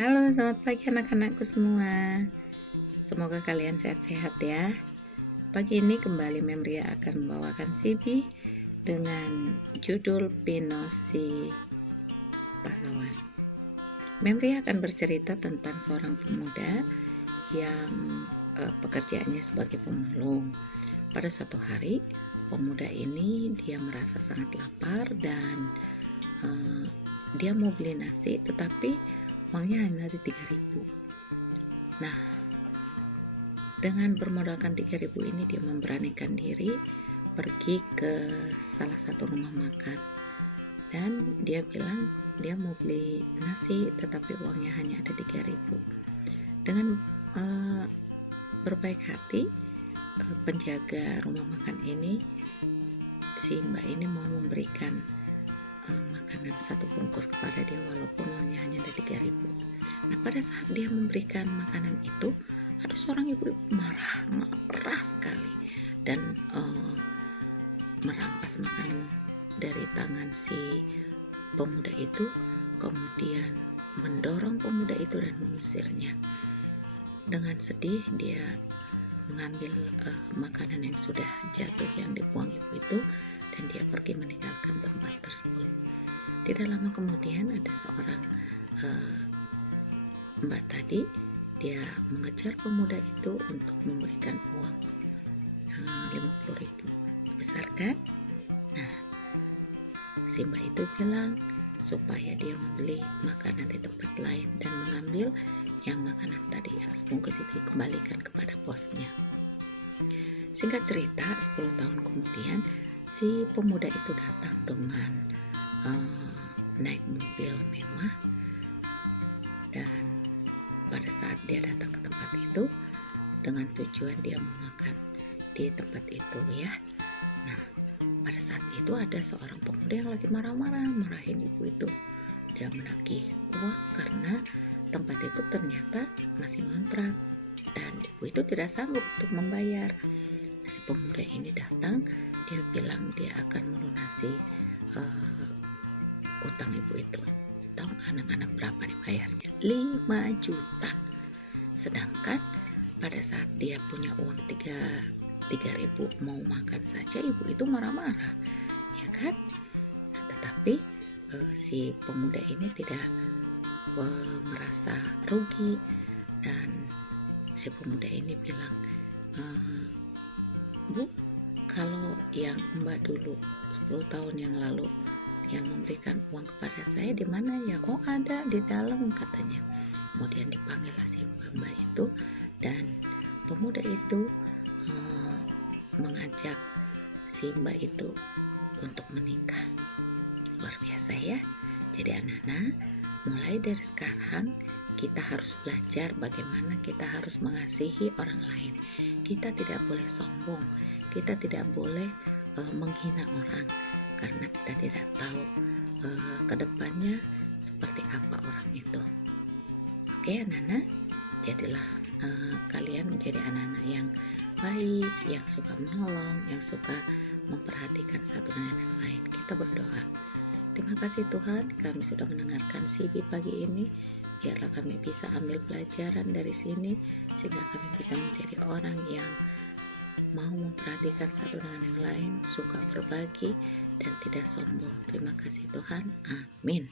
Halo, selamat pagi anak-anakku semua. Semoga kalian sehat-sehat ya. Pagi ini kembali Memria akan membawakan Sibi dengan judul Pino si Pahlawan. Memria akan bercerita tentang seorang pemuda yang pekerjaannya sebagai pemulung. Pada suatu hari, pemuda ini dia merasa sangat lapar dan dia mau beli nasi, tetapi uangnya hanya ada 3.000. Nah, dengan bermodalkan 3.000 ini dia memberanikan diri pergi ke salah satu rumah makan dan dia bilang dia mau beli nasi tetapi uangnya hanya ada 3.000. Dengan berbaik hati, penjaga rumah makan ini, si mbak ini mau memberikan makanan satu bungkus kepada dia walaupun uangnya hanya ada 3.000. Nah, pada saat dia memberikan makanan itu, ada seorang ibu marah sekali dan merampas makanan dari tangan si pemuda itu, kemudian mendorong pemuda itu dan mengusirnya. Dengan sedih dia mengambil makanan yang sudah jatuh yang dibuang ibu itu dan dia pergi meninggalkan tempat tersebut. Tidak lama kemudian ada seorang mbak tadi, dia mengejar pemuda itu untuk memberikan uang 50.000. Besar kan? Nah, si mbak itu bilang supaya dia membeli makanan di tempat lain dan mengambil yang makanan tadi yang sebungkus itu kembalikan kepada bosnya. Singkat cerita, 10 tahun kemudian si pemuda itu datang dengan naik mobil mewah, dan pada saat dia datang ke tempat itu dengan tujuan dia mau makan di tempat itu ya. Nah, pada saat itu ada seorang pemuda yang lagi marahin ibu itu. Dia menagih uang karena tempat itu ternyata masih ngontrak dan ibu itu tidak sanggup untuk membayar. Si pemuda ini datang, dia bilang dia akan melunasi utang ibu itu. Tahu anak-anak berapa dibayarnya? 5 juta. Sedangkan pada saat dia punya uang 3.000 mau makan saja ibu itu marah-marah, ya kan? Tetapi si pemuda ini tidak merasa rugi dan si pemuda ini bilang, Bu, kalau yang Mbak dulu 10 tahun yang lalu yang memberikan uang kepada saya di mana ya? Oh, ada di dalam katanya. Kemudian dipanggillah si mbak itu dan pemuda itu mengajak si mbak itu untuk menikah. Luar biasa ya. Jadi anak-anak, mulai dari sekarang kita harus belajar bagaimana kita harus mengasihi orang lain. Kita tidak boleh sombong, kita tidak boleh menghina orang karena kita tidak tahu kedepannya seperti apa orang itu. Oke anak-anak, jadilah kalian menjadi anak-anak yang baik, yang suka menolong, yang suka memperhatikan satu dengan yang lain. Kita berdoa. Terima kasih Tuhan, kami sudah mendengarkan Sibi pagi ini. Biarlah kami bisa ambil pelajaran dari sini sehingga kami bisa menjadi orang yang mau memperhatikan satu dengan yang lain, suka berbagi dan tidak sombong. Terima kasih Tuhan. Amin.